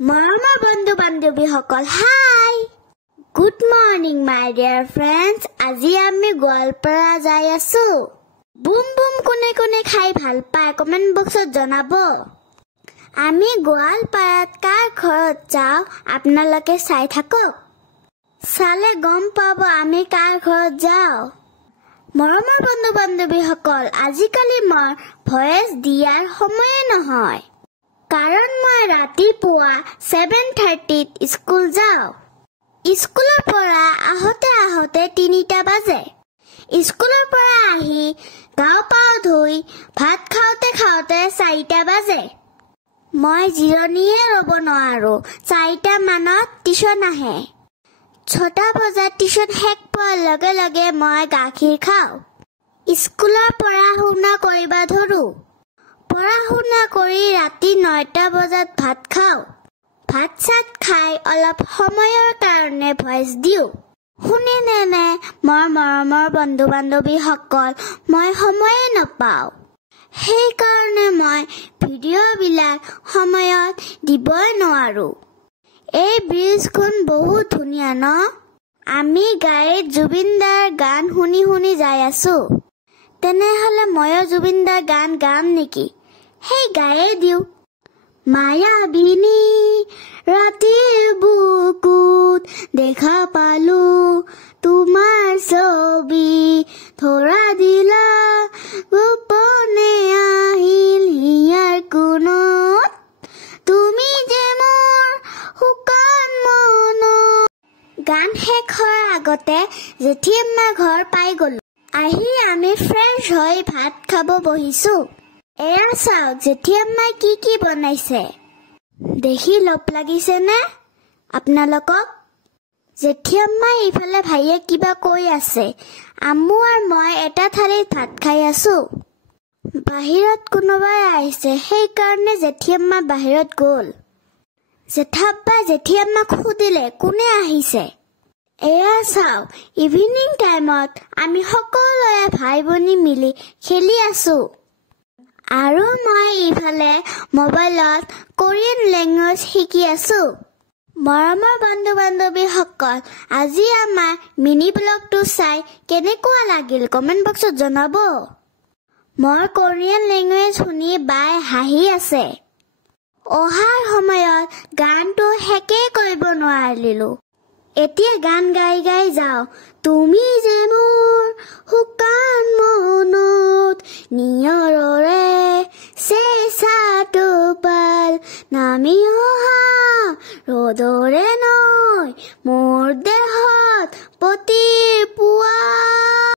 Mama Bandhu Bandhubi Hokol, hi! Good morning, my dear friends. Aji ami Goalpara jai asu. Boom boom kune kune khai bhal pae comment box ot janabo. Ami Goalparat kar ghorot jao apnaloke sai thakok. Sale gom pabo ami kar ghorot jao. Mama Bandhu Bandhubi Hokol, ajikali mor voice diar somoye nohoy. Karon moi ratipuwa 7:30 school jao. Schoolor pora ahote 3টা baje. Schoolor pora ahi gao pao dhui bhat khaote 4টা baje. Moi jironiye robo noaru 4টা manot tuition ahe. 6টা bajat tuition hek poar lage lage moi gakhir khao. Schoolor pora huna koriba dhoru. পড়াশুনা কৰি ৰাতি 9টা বজাত ভাত খাও ভাত চাত খাই অলপ সময়ৰ কাৰণে ভয়েস দিও শুনি নেনে মোৰ মৰমৰ বন্ধু বান্ধৱী সকল মই সময়ে নাপাও সেই কাৰণে মই ভিডিঅ' বিলাক সময়ত দিবই নোৱাৰো এই ব্ৰিজখন বহুত ধুনীয়া ন আমি গাড়ীত জুবিনদাৰ গান শুনি শুনি যাই আছো তেনেহলে ময়ো জুবিনদাৰ গান গাম নেকি Hey gaye diu Maya bini ratir bukut dekha palu tumar sobi thora dila gopone ahil hiyar kunot tumi je mor hukan mono gan hekhor agote jethimma ghor pai golu ahi ami fresh hoy bhat khabo bohisu এয়া চাওক জেঠিয়াম্মাই কি বনাইছে দেখি lop লাগিছে নে আপোনালোকক জেঠিয়াম্মাই ইফালে ভাইয়ে কিবা কৈ আছে আম্মু আৰু মই এটা থালিত ভাত খাই আছো বাহিৰত কোনোবাই আহিছে সেই কাৰণে জেঠিয়াম্মা বাহিৰত গ'ল জেঠাব্বা জেঠিয়াম্মাক সুধিলে কোনে আহিছে এয়া চাওক ইভিনিং টাইমত আমি সকলোৱে ভাই ভনী মিলি খেলি আছো আৰু মই ইফালে মোবাইলত কোৰিয়ান ল্যাঙ্গুৱেজ শিকি আছো মৰমৰ বন্ধু বান্ধৱী সকল আজি আমাৰ মিনি ব্লগটো চাই কেনেকুৱা লাগিল কমেন্ট বক্সত জনাব মোৰ কোৰিয়ান ল্যাঙ্গুৱেজ শুনি বাই হাঁহি আছে অহাৰ সময়ত গানটো হেকে কৰিব নোৱাৰিলো এতিয়া গান গাই গাই যাও তুমি যে মোৰ হুকান মনত নিয়ৰৰে চেচাটো পাল নামি অহা ৰ'দৰে নৈ মোৰ দেহত